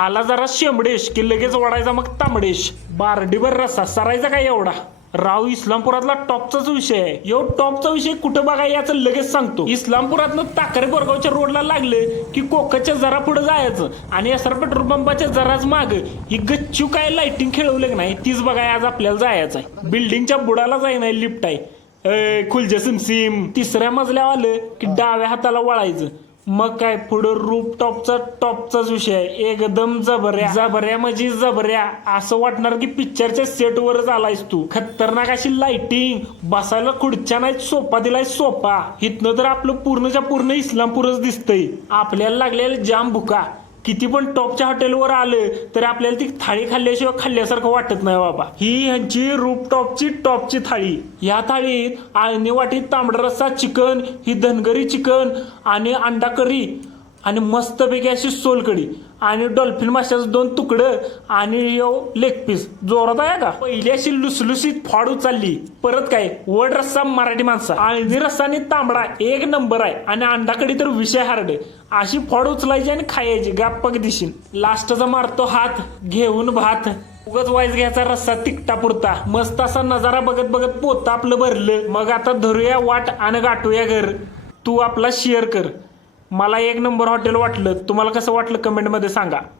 आला जरा शेंबडेश की लगेच वाढायचा मग तांबडेश. बारडीभर रस्सा सरायचा काय एवढा. राव इस्लामपुरातला टॉपचाच विषय आहे. यो टॉपचा विषय कुठं बघा याचं लगेच सांगतो. इस्लामपुरातनं टाकरे बोरगावच्या रोडला लागलं की कोकच्या जरा पुढे जायचं आणि एसआर पेट्रोल पंपाच्या जराच माग ही गच्चू काय लाइटिंग खेळवलं की नाही तीच बघा आज आपल्याला जायचं आहे. बिल्डिंगच्या बुडाला जाई नाही लिफ्ट आहे. खुलच्या सिम तिसऱ्या मजल्यावर आलं की डाव्या हाताला वळायचं. मग काय पुढं रूप टॉपचाच विषय आहे. एकदम जबऱ्या म्हणजे जबऱ्या असं वाटणार की पिक्चरच्या सेटवरच आलायस तू. खतरनाक अशी लाइटिंग, बसायला खुर्च्या नाहीत, सोफा दिलाय सोफा. इथनं तर आपलं पूर्णच्या पूर्ण इस्लामपूरच दिसतंय. आपल्याला लागलेलं जाम भुका. किती पण टॉपच्या हॉटेलवर आलं तरी आपल्याला ती थाळी खाल्ल्याशिवाय खाल्ल्यासारखं वाटत नाही बाबा. ही ह्यांची टॉपची थाळी. या थाळीत आळणी वाटीत तांबडा रस्सा चिकन, ही धनगरी चिकन आणि अंडा करी आणि मस्तपैकी अशी सोलकडी आणि डॉल्फिन माशाचं 2 तुकडं आणि लेग पीस. जोरात आहे का. पहिली अशी लुसलुसीत फाड उचलली. परत काय वड रस्सा मराठी माणसा, आळणी रस्सा आणि तांबडा एक नंबर आहे आणि अंडा कडी तर विषय हार्ड. अशी फळ उचलायची आणि खायची गाप्पक दिशीन. लास्टचा मारतो हात घेऊन भात. उगच वाईज घ्यायचा रस्सा तिकटा पुरता. मस्त असा नजारा बघत बघत पोतं आपलं भरलं. मग आता धरूया वाट आणि गाठूया घर. तू आपला शेअर कर. मला एक नंबर हॉटेल वाटलं. तुम्हाला कसं वाटलं कमेंटमध्ये सांगा.